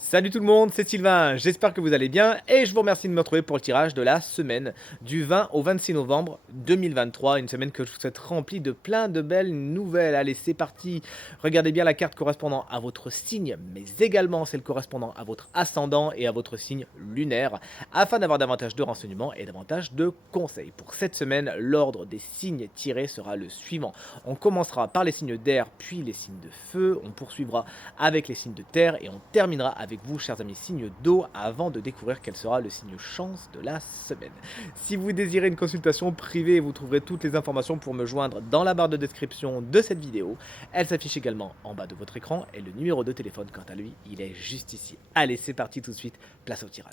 Salut tout le monde, c'est Sylvain, j'espère que vous allez bien et je vous remercie de me retrouver pour le tirage de la semaine du 20 au 26 novembre 2023, une semaine que je vous souhaite remplie de plein de belles nouvelles. Allez, c'est parti. Regardez bien la carte correspondant à votre signe, mais également celle correspondant à votre ascendant et à votre signe lunaire, afin d'avoir davantage de renseignements et davantage de conseils. Pour cette semaine, l'ordre des signes tirés sera le suivant. On commencera par les signes d'air, puis les signes de feu, on poursuivra avec les signes de terre et on terminera avec vous, chers amis, signe d'eau, avant de découvrir quel sera le signe chance de la semaine. Si vous désirez une consultation privée, vous trouverez toutes les informations pour me joindre dans la barre de description de cette vidéo. Elle s'affiche également en bas de votre écran et le numéro de téléphone, quant à lui, il est juste ici. Allez, c'est parti tout de suite, place au tirage.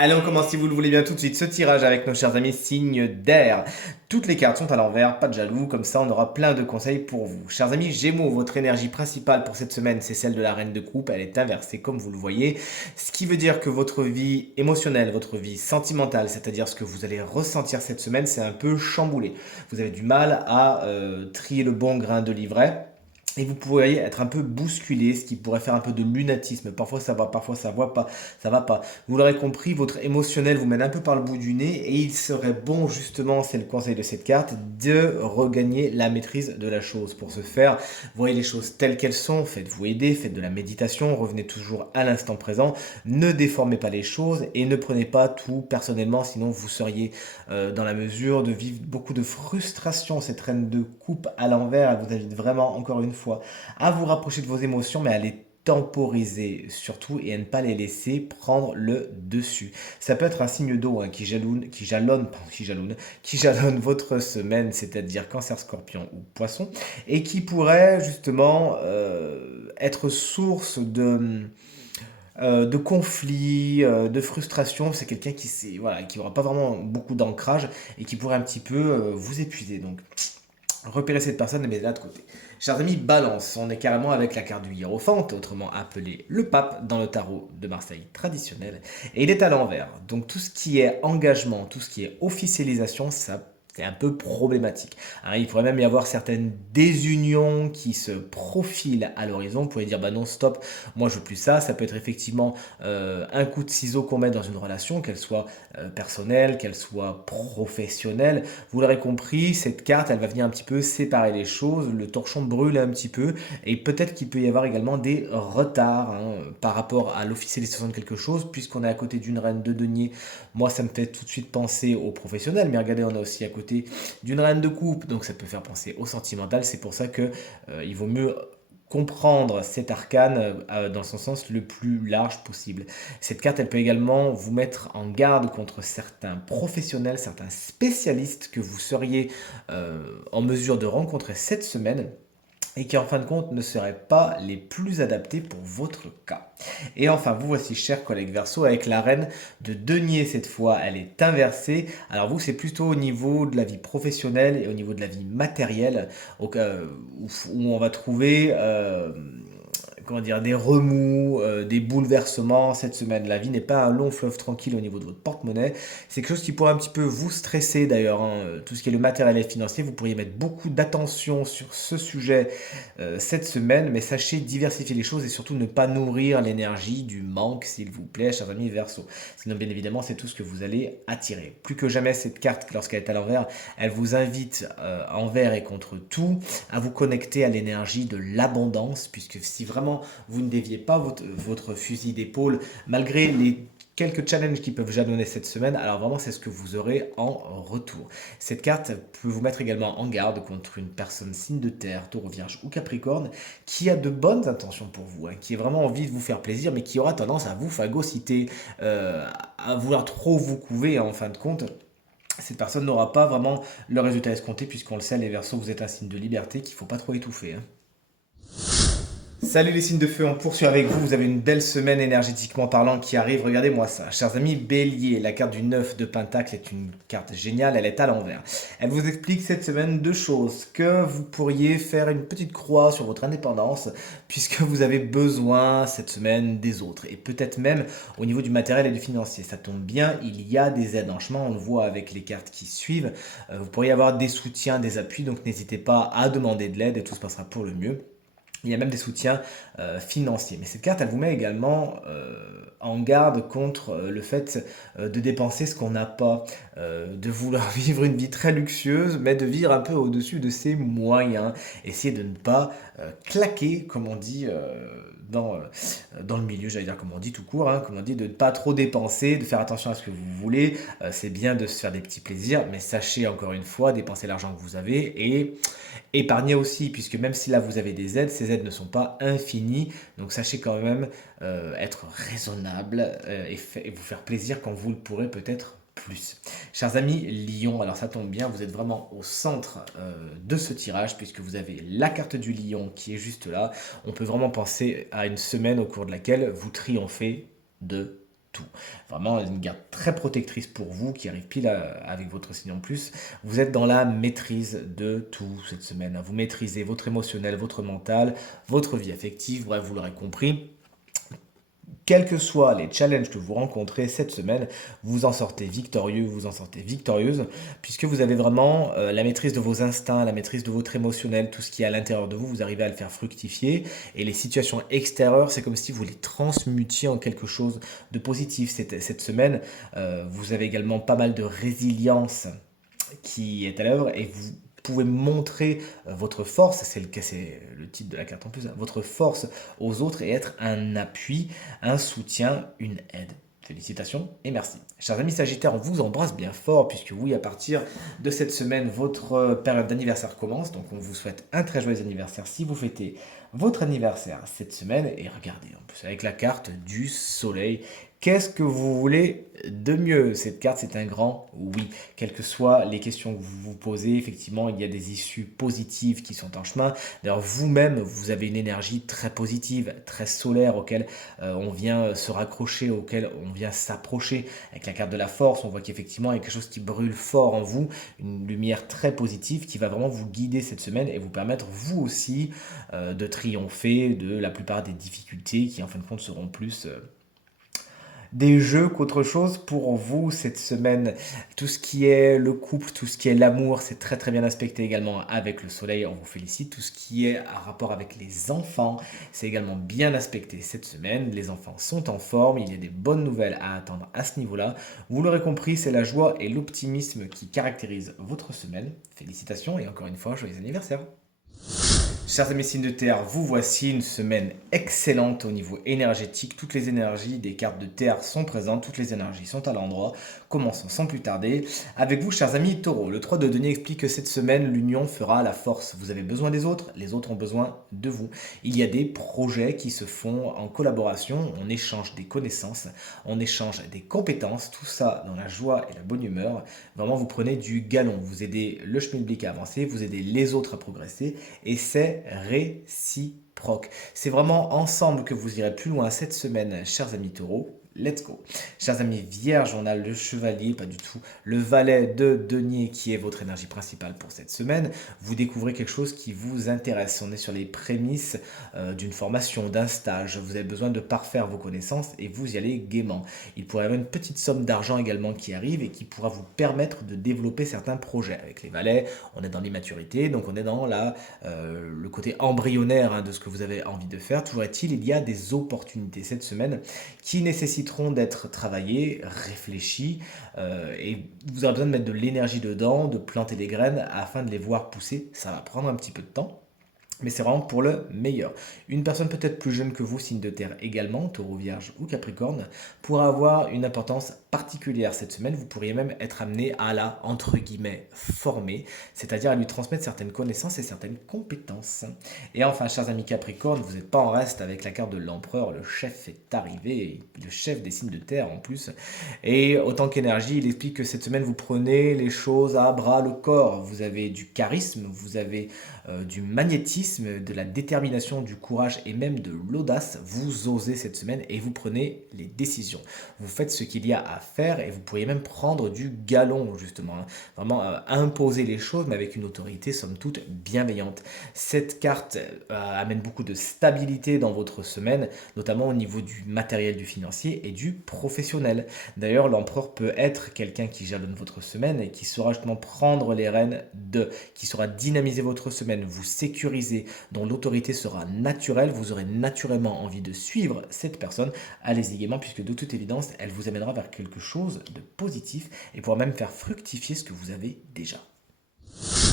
Allez, on commence si vous le voulez bien tout de suite ce tirage avec nos chers amis signes d'air. Toutes les cartes sont à l'envers, pas de jaloux, comme ça on aura plein de conseils pour vous. Chers amis Gémeaux, votre énergie principale pour cette semaine, c'est celle de la reine de coupe, elle est inversée comme vous le voyez, ce qui veut dire que votre vie émotionnelle, votre vie sentimentale, c'est-à-dire ce que vous allez ressentir cette semaine, c'est un peu chamboulé. Vous avez du mal à trier le bon grain de livret. Et vous pourriez être un peu bousculé, ce qui pourrait faire un peu de lunatisme. Parfois ça va, parfois ça va pas, ça va pas. Vous l'aurez compris, votre émotionnel vous mène un peu par le bout du nez et il serait bon justement, c'est le conseil de cette carte, de regagner la maîtrise de la chose. Pour ce faire, voyez les choses telles qu'elles sont, faites-vous aider, faites de la méditation, revenez toujours à l'instant présent, ne déformez pas les choses et ne prenez pas tout personnellement, sinon vous seriez dans la mesure de vivre beaucoup de frustration. Cette reine de coupe à l'envers, elle vous invite vraiment encore une fois à vous rapprocher de vos émotions, mais à les temporiser surtout et à ne pas les laisser prendre le dessus. Ça peut être un signe d'eau hein, qui jalonne votre semaine, c'est-à-dire Cancer, Scorpion ou Poisson, et qui pourrait justement être source de conflits, de frustration. C'est quelqu'un voilà, qui aura pas vraiment beaucoup d'ancrage et qui pourrait un petit peu vous épuiser. Donc repérez cette personne et mettez-la de côté. Chers amis, Balance, on est carrément avec la carte du hiérophante, autrement appelé le pape dans le tarot de Marseille traditionnel, et il est à l'envers. Donc tout ce qui est engagement, tout ce qui est officialisation, ça c'est un peu problématique. Hein, il pourrait même y avoir certaines désunions qui se profilent à l'horizon. Vous pouvez dire bah non stop, moi je veux plus ça. Ça peut être effectivement un coup de ciseau qu'on met dans une relation, qu'elle soit personnelle, qu'elle soit professionnelle. Vous l'aurez compris, cette carte, elle va venir un petit peu séparer les choses, le torchon brûle un petit peu, et peut-être qu'il peut y avoir également des retards hein, par rapport à l'officialisation de quelque chose, puisqu'on est à côté d'une reine de denier. Moi, ça me fait tout de suite penser aux professionnels, mais regardez, on est aussi à côté d'une reine de coupe, donc ça peut faire penser au sentimental. C'est pour ça que il vaut mieux comprendre cet arcane dans son sens le plus large possible. Cette carte, elle peut également vous mettre en garde contre certains professionnels, certains spécialistes que vous seriez en mesure de rencontrer cette semaine et qui en fin de compte ne seraient pas les plus adaptés pour votre cas. Et enfin, vous voici, chers collègues Verseau, avec la reine de denier cette fois, elle est inversée. Alors vous, c'est plutôt au niveau de la vie professionnelle et au niveau de la vie matérielle où on va trouver comment dire, des remous, des bouleversements cette semaine. La vie n'est pas un long fleuve tranquille au niveau de votre porte-monnaie. C'est quelque chose qui pourrait un petit peu vous stresser d'ailleurs. Hein. Tout ce qui est le matériel et financier, vous pourriez mettre beaucoup d'attention sur ce sujet cette semaine, mais sachez diversifier les choses et surtout ne pas nourrir l'énergie du manque, s'il vous plaît, chers amis Verseau. Sinon, bien évidemment, c'est tout ce que vous allez attirer. Plus que jamais, cette carte, lorsqu'elle est à l'envers, elle vous invite envers et contre tout à vous connecter à l'énergie de l'abondance, puisque si vraiment vous ne déviez pas votre fusil d'épaule, malgré les quelques challenges qui peuvent jalonner cette semaine, alors vraiment c'est ce que vous aurez en retour. Cette carte peut vous mettre également en garde contre une personne signe de terre, taureau, vierge ou capricorne, qui a de bonnes intentions pour vous, hein, qui a vraiment envie de vous faire plaisir, mais qui aura tendance à vous phagocyter, à vouloir trop vous couver en fin de compte. Cette personne n'aura pas vraiment le résultat escompté, puisqu'on le sait, les Verseaux, vous êtes un signe de liberté qu'il ne faut pas trop étouffer. Hein. Salut les signes de feu, on poursuit avec vous. Vous avez une belle semaine énergétiquement parlant qui arrive. Regardez-moi ça. Chers amis, Bélier, la carte du 9 de Pentacle est une carte géniale. Elle est à l'envers. Elle vous explique cette semaine deux choses. Que vous pourriez faire une petite croix sur votre indépendance puisque vous avez besoin cette semaine des autres. Et peut-être même au niveau du matériel et du financier. Ça tombe bien, il y a des aides en chemin. On le voit avec les cartes qui suivent. Vous pourriez avoir des soutiens, des appuis. Donc n'hésitez pas à demander de l'aide et tout se passera pour le mieux. Il y a même des soutiens financiers. Mais cette carte, elle vous met également en garde contre le fait de dépenser ce qu'on n'a pas, de vouloir vivre une vie très luxueuse, mais de vivre un peu au-dessus de ses moyens. Essayez de ne pas claquer, comme on dit dans le milieu, j'allais dire comme on dit tout court, hein, comme on dit, de ne pas trop dépenser, de faire attention à ce que vous voulez. C'est bien de se faire des petits plaisirs, mais sachez encore une fois dépenser l'argent que vous avez et épargner aussi, puisque même si là vous avez des aides, ces aides ne sont pas infinies. Donc sachez quand même être raisonnable et vous faire plaisir quand vous le pourrez peut-être plus. Chers amis, Lion, alors ça tombe bien, vous êtes vraiment au centre de ce tirage puisque vous avez la carte du Lion qui est juste là. On peut vraiment penser à une semaine au cours de laquelle vous triomphez de tout. Vraiment une garde très protectrice pour vous qui arrive pile avec votre signe en plus. Vous êtes dans la maîtrise de tout cette semaine. Vous maîtrisez votre émotionnel, votre mental, votre vie affective, bref, vous l'aurez compris. Quels que soient les challenges que vous rencontrez cette semaine, vous en sortez victorieux, vous en sortez victorieuse, puisque vous avez vraiment la maîtrise de vos instincts, la maîtrise de votre émotionnel, tout ce qui est à l'intérieur de vous, vous arrivez à le faire fructifier. Et les situations extérieures, c'est comme si vous les transmutiez en quelque chose de positif. Cette semaine, vous avez également pas mal de résilience qui est à l'œuvre et vous pouvez montrer votre force, c'est le titre de la carte en plus, hein, votre force aux autres et être un appui, un soutien, une aide. Félicitations et merci. Chers amis Sagittaires, on vous embrasse bien fort puisque oui, à partir de cette semaine, votre période d'anniversaire commence. Donc on vous souhaite un très joyeux anniversaire si vous fêtez votre anniversaire cette semaine. Et regardez, en plus avec la carte du soleil, qu'est-ce que vous voulez de mieux? Cette carte, c'est un grand oui. Quelles que soient les questions que vous vous posez, effectivement, il y a des issues positives qui sont en chemin. D'ailleurs, vous-même, vous avez une énergie très positive, très solaire, auquel on vient se raccrocher, auquel on vient s'approcher. Avec la carte de la force, on voit qu'effectivement, il y a quelque chose qui brûle fort en vous, une lumière très positive qui va vraiment vous guider cette semaine et vous permettre, vous aussi, de triompher de la plupart des difficultés qui, en fin de compte, seront plus des jeux qu'autre chose pour vous cette semaine. Tout ce qui est le couple, tout ce qui est l'amour, c'est très très bien aspecté également avec le soleil, on vous félicite. Tout ce qui est à rapport avec les enfants, c'est également bien aspecté cette semaine. Les enfants sont en forme, il y a des bonnes nouvelles à attendre à ce niveau-là. Vous l'aurez compris, c'est la joie et l'optimisme qui caractérisent votre semaine. Félicitations et encore une fois, joyeux anniversaire. Chers amis signes de terre, vous voici une semaine excellente au niveau énergétique. Toutes les énergies des cartes de terre sont présentes, toutes les énergies sont à l'endroit. Commençons sans plus tarder. Avec vous, chers amis taureaux, le 3 de denier explique que cette semaine, l'union fera la force. Vous avez besoin des autres, les autres ont besoin de vous. Il y a des projets qui se font en collaboration, on échange des connaissances, on échange des compétences, tout ça dans la joie et la bonne humeur. Vraiment, vous prenez du galon, vous aidez le schmilblick à avancer, vous aidez les autres à progresser et c'est réciproque. C'est vraiment ensemble que vous irez plus loin cette semaine, chers amis taureaux. Let's go. Chers amis vierges, on a le chevalier, pas du tout, le valet de denier qui est votre énergie principale pour cette semaine. Vous découvrez quelque chose qui vous intéresse. On est sur les prémices d'une formation, d'un stage. Vous avez besoin de parfaire vos connaissances et vous y allez gaiement. Il pourrait y avoir une petite somme d'argent également qui arrive et qui pourra vous permettre de développer certains projets. Avec les valets, on est dans l'immaturité, donc on est dans le côté embryonnaire de ce que vous avez envie de faire. Toujours est-il, il y a des opportunités cette semaine qui nécessiteront d'être travaillées, réfléchies, et vous aurez besoin de mettre de l'énergie dedans, de planter des graines afin de les voir pousser. Ça va prendre un petit peu de temps. Mais c'est vraiment pour le meilleur. Une personne peut-être plus jeune que vous, signe de terre également, taureau, vierge ou capricorne, pourra avoir une importance particulière cette semaine. Vous pourriez même être amené à la, entre guillemets, former, c'est-à-dire à lui transmettre certaines connaissances et certaines compétences. Et enfin, chers amis capricornes, vous n'êtes pas en reste avec la carte de l'empereur. Le chef est arrivé, le chef des signes de terre en plus. Et autant qu'énergie, il explique que cette semaine, vous prenez les choses à bras le corps. Vous avez du charisme, vous avez du magnétisme, de la détermination, du courage et même de l'audace. Vous osez cette semaine et vous prenez les décisions. Vous faites ce qu'il y a à faire et vous pourriez même prendre du galon justement. Vraiment imposer les choses mais avec une autorité somme toute bienveillante. Cette carte amène beaucoup de stabilité dans votre semaine, notamment au niveau du matériel, du financier et du professionnel. D'ailleurs, l'empereur peut être quelqu'un qui jalonne votre semaine et qui saura justement prendre les rênes qui saura dynamiser votre semaine, vous sécuriser, maîtriser, dont l'autorité sera naturelle, vous aurez naturellement envie de suivre cette personne. Allez-y gaiement, puisque de toute évidence, elle vous amènera vers quelque chose de positif et pourra même faire fructifier ce que vous avez déjà.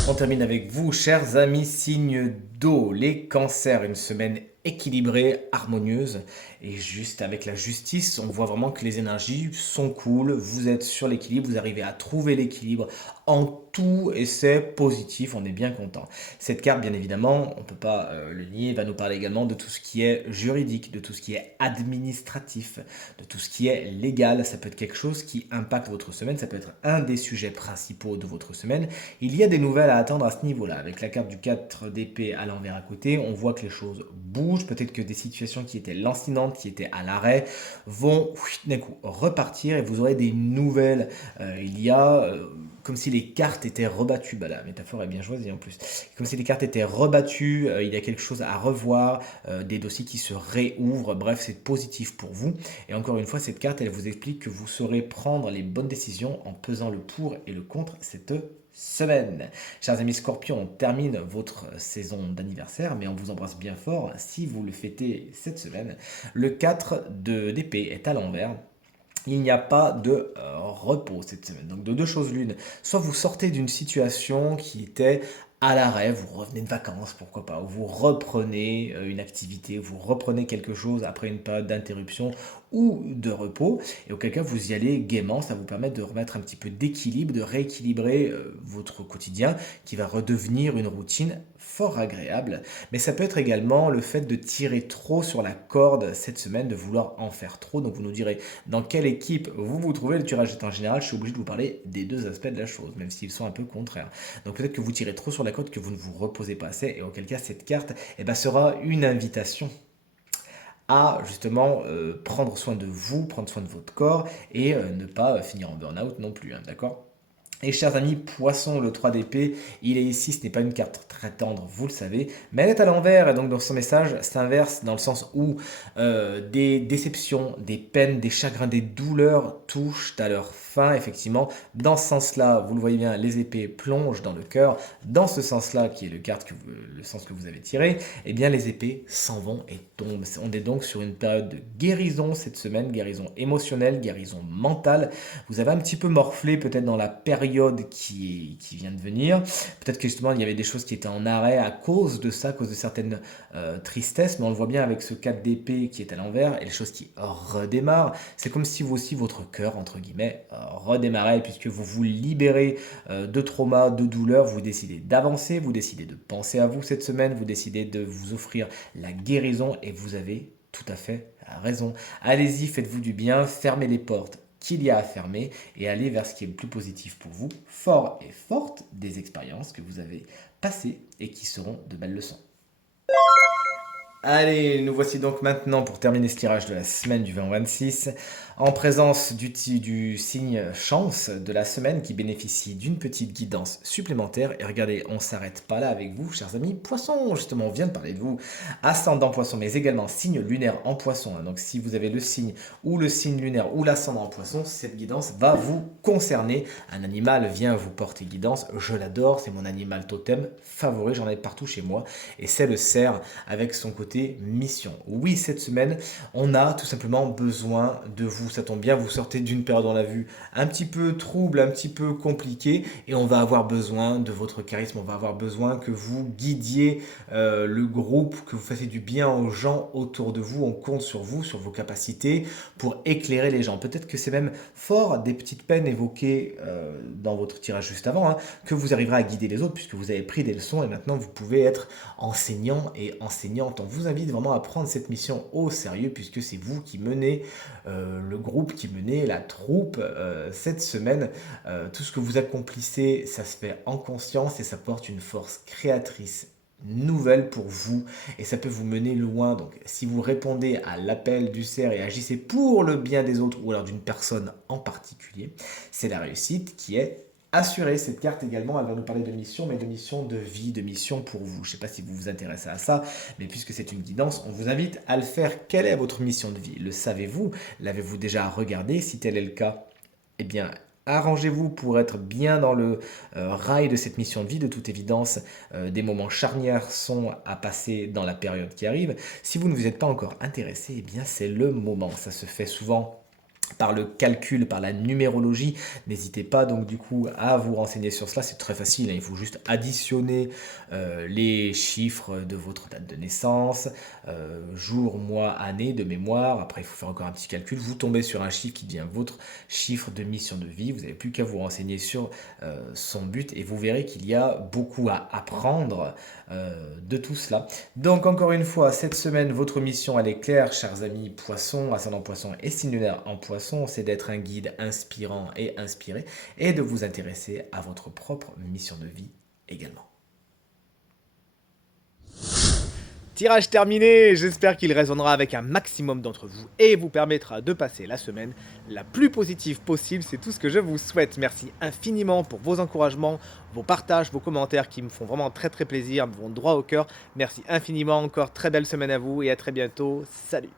On termine avec vous, chers amis signes d'eau, les cancers, une semaine équilibrée, harmonieuse et juste avec la justice. On voit vraiment que les énergies sont cool, vous êtes sur l'équilibre, vous arrivez à trouver l'équilibre en tout et c'est positif, on est bien content. Cette carte, bien évidemment, on ne peut pas le nier, va nous parler également de tout ce qui est juridique, de tout ce qui est administratif, de tout ce qui est légal. Ça peut être quelque chose qui impacte votre semaine, ça peut être un des sujets principaux de votre semaine. Il y a des nouvelles à attendre à ce niveau-là. Avec la carte du 4 d'épée à l'envers à côté, on voit que les choses bougent. Peut-être que des situations qui étaient lancinantes, qui étaient à l'arrêt, vont d'un coup repartir et vous aurez des nouvelles. Il y a comme si les cartes étaient rebattues. Bah, la métaphore est bien choisie en plus. Comme si les cartes étaient rebattues, il y a quelque chose à revoir, des dossiers qui se réouvrent. Bref, c'est positif pour vous. Et encore une fois, cette carte, elle vous explique que vous saurez prendre les bonnes décisions en pesant le pour et le contre cette semaine. Chers amis Scorpions, on termine votre saison d'anniversaire, mais on vous embrasse bien fort si vous le fêtez cette semaine. Le 4 d'épée est à l'envers. Il n'y a pas de repos cette semaine. Donc de deux choses l'une, soit vous sortez d'une situation qui était à l'arrêt, vous revenez de vacances, pourquoi pas, ou vous reprenez une activité, vous reprenez quelque chose après une période d'interruption ou de repos, et auquel cas vous y allez gaiement, ça vous permet de remettre un petit peu d'équilibre, de rééquilibrer votre quotidien qui va redevenir une routine fort agréable. Mais ça peut être également le fait de tirer trop sur la corde cette semaine, de vouloir en faire trop. Donc vous nous direz dans quelle équipe vous vous trouvez. Le tirage est en général, je suis obligé de vous parler des deux aspects de la chose, même s'ils sont un peu contraires. Donc peut-être que vous tirez trop sur la corde, que vous ne vous reposez pas assez, et auquel cas cette carte sera une invitation à justement prendre soin de vous, prendre soin de votre corps et ne pas finir en burn-out non plus, hein, d'accord. Et chers amis, poisson, le 3 d'épée, il est ici, ce n'est pas une carte très tendre, vous le savez, mais elle est à l'envers, et donc dans son message s'inverse dans le sens où des déceptions, des peines, des chagrins, des douleurs touchent à leur fin, effectivement. Dans ce sens-là, vous le voyez bien, les épées plongent dans le cœur. Dans ce sens-là, qui est le sens que vous avez tiré, eh bien les épées s'en vont et tombent. On est donc sur une période de guérison cette semaine, guérison émotionnelle, guérison mentale. Vous avez un petit peu morflé peut-être dans la période qui vient de venir. Peut-être que justement il y avait des choses qui étaient en arrêt à cause de ça, à cause de certaines tristesses, mais on le voit bien avec ce 4 d'épée qui est à l'envers et les choses qui redémarrent. C'est comme si vous aussi votre cœur, entre guillemets, redémarrait puisque vous vous libérez de traumas, de douleurs, vous décidez d'avancer, vous décidez de penser à vous cette semaine, vous décidez de vous offrir la guérison et vous avez tout à fait raison. Allez-y, faites-vous du bien, fermez les portes qu'il y a à fermer et allez vers ce qui est le plus positif pour vous, fort et forte des expériences que vous avez passées et qui seront de belles leçons. Allez, nous voici donc maintenant pour terminer ce tirage de la semaine du 20 au 26, en présence du signe chance de la semaine qui bénéficie d'une petite guidance supplémentaire. Et regardez, on ne s'arrête pas là avec vous, chers amis poissons. Justement, on vient de parler de vous, ascendant poisson, mais également signe lunaire en poisson. Donc si vous avez le signe ou le signe lunaire ou l'ascendant en poisson, cette guidance va vous concerner. Un animal vient vous porter guidance, je l'adore, c'est mon animal totem favori, j'en ai partout chez moi. Et c'est le cerf avec son côté mission. Oui, cette semaine, on a tout simplement besoin de vous. Ça tombe bien, vous sortez d'une période, on l'a vu, un petit peu trouble, un petit peu compliquée, et on va avoir besoin de votre charisme, on va avoir besoin que vous guidiez le groupe, que vous fassiez du bien aux gens autour de vous. On compte sur vous, sur vos capacités pour éclairer les gens. Peut-être que c'est même fort des petites peines évoquées dans votre tirage juste avant, hein, que vous arriverez à guider les autres puisque vous avez pris des leçons et maintenant vous pouvez être enseignant et enseignante. On vous invite vraiment à prendre cette mission au sérieux puisque c'est vous qui menez le groupe, qui menez la troupe cette semaine. Tout ce que vous accomplissez, ça se fait en conscience et ça porte une force créatrice nouvelle pour vous et ça peut vous mener loin. Donc si vous répondez à l'appel du cerf et agissez pour le bien des autres ou alors d'une personne en particulier, c'est la réussite qui est assurée. Cette carte également, elle va nous parler de mission, mais de mission de vie, de mission pour vous. Je ne sais pas si vous vous intéressez à ça, mais puisque c'est une guidance, on vous invite à le faire. Quelle est votre mission de vie? Le savez-vous? L'avez-vous déjà regardé? Si tel est le cas, eh bien, Arrangez-vous pour être bien dans le rail de cette mission de vie. De toute évidence, des moments charnières sont à passer dans la période qui arrive. Si vous ne vous êtes pas encore intéressé, eh bien c'est le moment. Ça se fait souvent par le calcul, par la numérologie. N'hésitez pas donc du coup à vous renseigner sur cela, c'est très facile, hein. Il faut juste additionner les chiffres de votre date de naissance, jour, mois, année de mémoire. Après, il faut faire encore un petit calcul. Vous tombez sur un chiffre qui devient votre chiffre de mission de vie. Vous n'avez plus qu'à vous renseigner sur son but et vous verrez qu'il y a beaucoup à apprendre de tout cela. Donc encore une fois, cette semaine, votre mission elle est claire, chers amis poissons, ascendant poisson et signe lunaire en poisson, c'est d'être un guide inspirant et inspiré et de vous intéresser à votre propre mission de vie également. Tirage terminé, j'espère qu'il résonnera avec un maximum d'entre vous et vous permettra de passer la semaine la plus positive possible, c'est tout ce que je vous souhaite. Merci infiniment pour vos encouragements, vos partages, vos commentaires qui me font vraiment très très plaisir, me vont droit au cœur. Merci infiniment encore, très belle semaine à vous et à très bientôt, salut.